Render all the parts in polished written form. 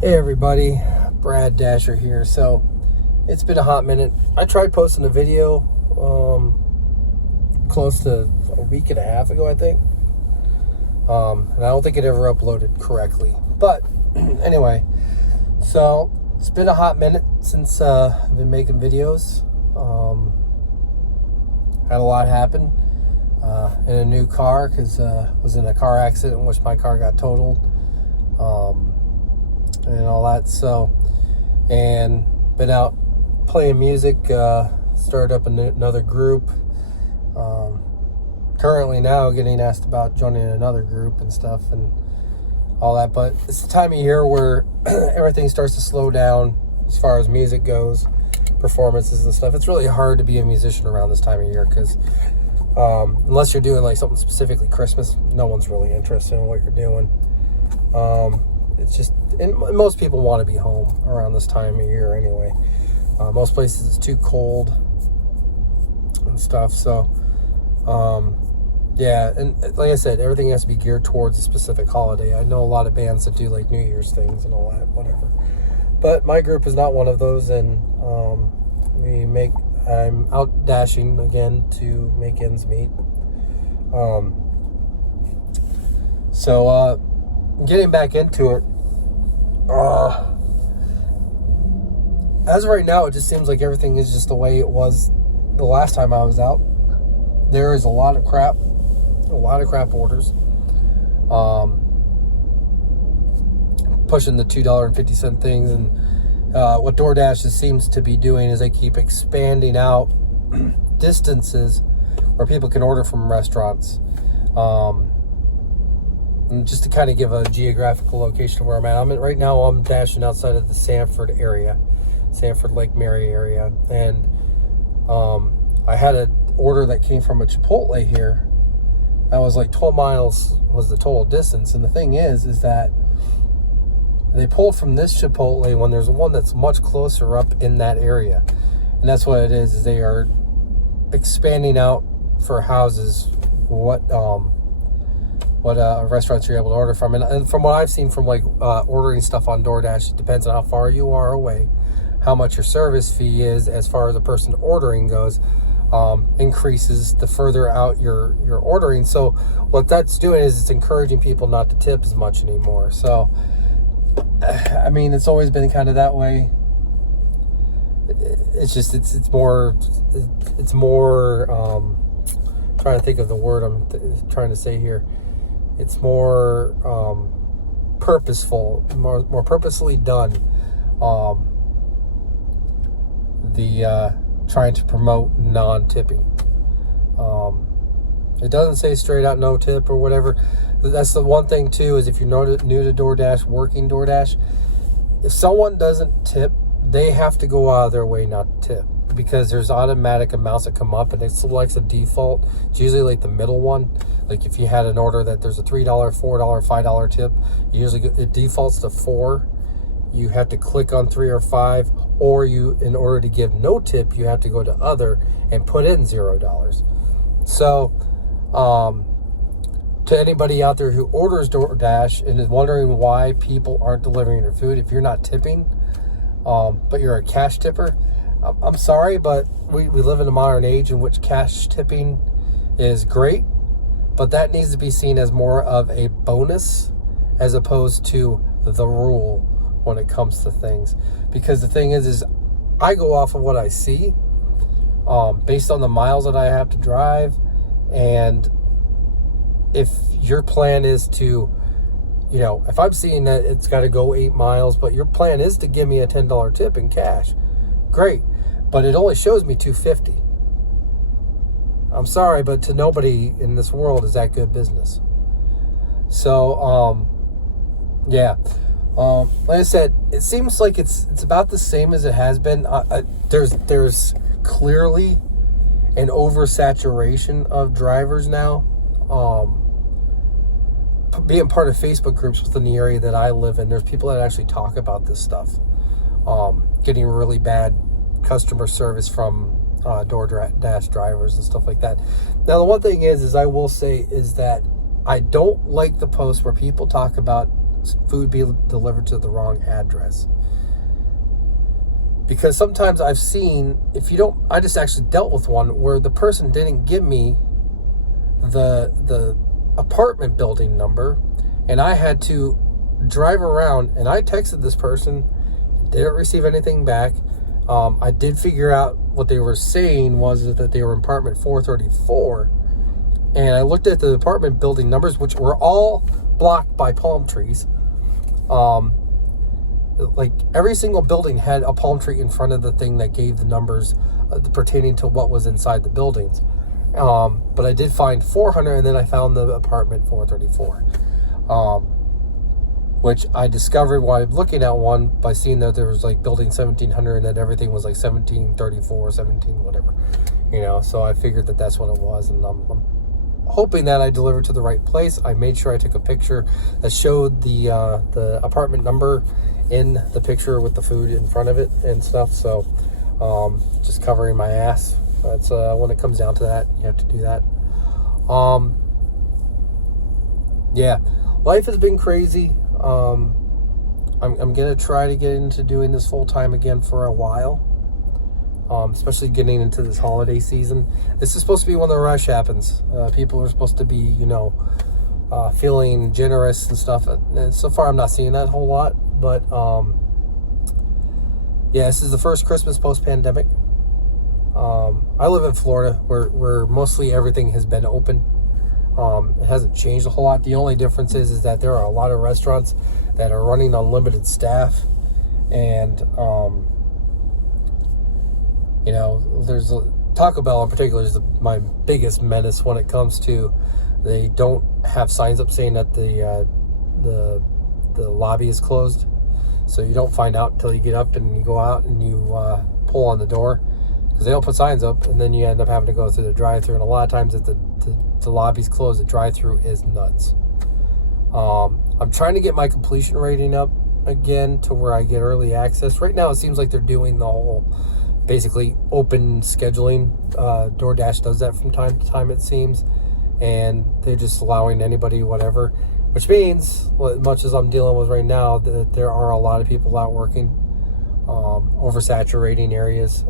Hey everybody, Brad Dasher here. So it's been a hot minute. I tried posting a video close to a week and a half ago, I think. And I don't think it ever uploaded correctly. But anyway, so it's been a hot minute since I've been making videos. Had a lot happen in a new car because I was in a car accident in which my car got totaled. And all that, so, and been out playing music, started up another group, currently now getting asked about joining another group and stuff and all that, but it's the time of year where everything starts to slow down as far as music goes, performances and stuff. It's really hard to be a musician around this time of year because unless you're doing like something specifically Christmas, no one's really interested in what you're doing. It's just, and most people want to be home around this time of year anyway. Most places it's too cold and stuff. So, yeah. And like I said, everything has to be geared towards a specific holiday. I know a lot of bands that do like New Year's things and all that, whatever. But my group is not one of those. And I'm out dashing again to make ends meet. So, getting back into it, as of right now, it just seems like everything is just the way it was the last time I was out. There is a lot of crap orders. Pushing the $2.50 things, and what DoorDash seems to be doing is they keep expanding out distances where people can order from restaurants. And just to kind of give a geographical location of where I'm at, right now I'm dashing outside of the Sanford area, Sanford Lake Mary area, and I had an order that came from a Chipotle here that was like 12 miles was the total distance. And the thing is that they pulled from this Chipotle when there's one that's much closer up in that area, and that's what it is they are expanding out for houses what restaurants you're able to order from. And from what I've seen from like ordering stuff on DoorDash, it depends on how far you are away, how much your service fee is as far as the person ordering goes, increases the further out you're ordering. So what that's doing is it's encouraging people not to tip as much anymore. So I mean, it's always been kind of that way. It's just it's more trying to think of the word I'm trying to say here. It's more purposeful, more purposely done. Trying to promote non-tipping. It doesn't say straight out no tip or whatever. That's the one thing too, is if you're new to DoorDash, working DoorDash, if someone doesn't tip, they have to go out of their way not to tip, because there's automatic amounts that come up and it selects a default. It's usually like the middle one. Like if you had an order that there's a $3, $4, $5 tip, usually it defaults to 4. You have to click on 3 or 5, or in order to give no tip, you have to go to other and put in $0. So, to anybody out there who orders DoorDash and is wondering why people aren't delivering your food, if you're not tipping, but you're a cash tipper, I'm sorry, but we live in a modern age in which cash tipping is great, but that needs to be seen as more of a bonus as opposed to the rule when it comes to things. Because the thing is I go off of what I see, based on the miles that I have to drive. And if your plan is to, if I'm seeing that it's got to go 8 miles, but your plan is to give me a $10 tip in cash, great. But it only shows me $2.50. I'm sorry, but to nobody in this world is that good business. So, yeah. Like I said, it seems like it's about the same as it has been. There's clearly an oversaturation of drivers now. Being part of Facebook groups within the area that I live in, there's people that actually talk about this stuff. Getting really bad customer service from DoorDash drivers and stuff like that. Now, the one thing is I will say is that I don't like the posts where people talk about food be delivered to the wrong address. Because sometimes I've seen, I just actually dealt with one where the person didn't give me the apartment building number, and I had to drive around, and I texted this person, didn't receive anything back. I did figure out what they were saying was that they were in apartment 434, and I looked at the apartment building numbers, which were all blocked by palm trees. Like every single building had a palm tree in front of the thing that gave the numbers pertaining to what was inside the buildings. But I did find 400, and then I found the apartment 434, which I discovered while looking at one by seeing that there was like building 1700 and that everything was like 1734, 17 whatever, so I figured that that's what it was, and I'm hoping that I delivered to the right place. I made sure I took a picture that showed the apartment number in the picture with the food in front of it and stuff, so just covering my ass. That's when it comes down to that, you have to do that. Yeah, life has been crazy. I'm gonna try to get into doing this full time again for a while, especially getting into this holiday season. This is supposed to be when the rush happens. People are supposed to be, feeling generous and stuff. And so far, I'm not seeing that a whole lot. But yeah, this is the first Christmas post-pandemic. I live in Florida, where mostly everything has been open. It hasn't changed a whole lot. The only difference is that there are a lot of restaurants that are running on limited staff, and there's Taco Bell in particular is my biggest menace when it comes to, they don't have signs up saying that the lobby is closed, so you don't find out until you get up and you go out and you pull on the door, because they don't put signs up, and then you end up having to go through the drive-thru, and a lot of times if the lobby's closed, the drive-thru is nuts. I'm trying to get my completion rating up again to where I get early access. Right now it seems like they're doing the whole basically open scheduling. DoorDash does that from time to time, it seems, and they're just allowing anybody whatever, which means, as much as I'm dealing with right now, that there are a lot of people out working, oversaturating areas.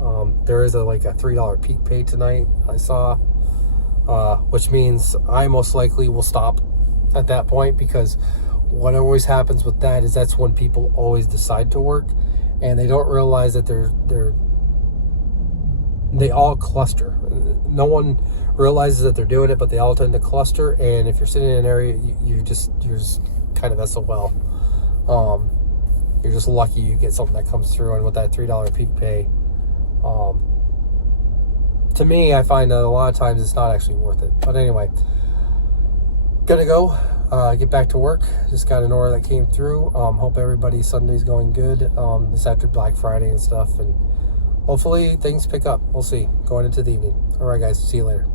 There is a $3 peak pay tonight, I saw, which means I most likely will stop at that point, because what always happens with that is that's when people always decide to work, and they don't realize that they all cluster. No one realizes that they're doing it, but they all tend to cluster, and if you're sitting in an area, you're just kind of SOL. You're just lucky you get something that comes through, and with that $3 peak pay, to me, I find that a lot of times it's not actually worth it. But anyway, gonna go get back to work. Just got an order that came through. Hope everybody's Sunday's going good. This after Black Friday and stuff, and hopefully things pick up. We'll see going into the evening. All right, guys, see you later.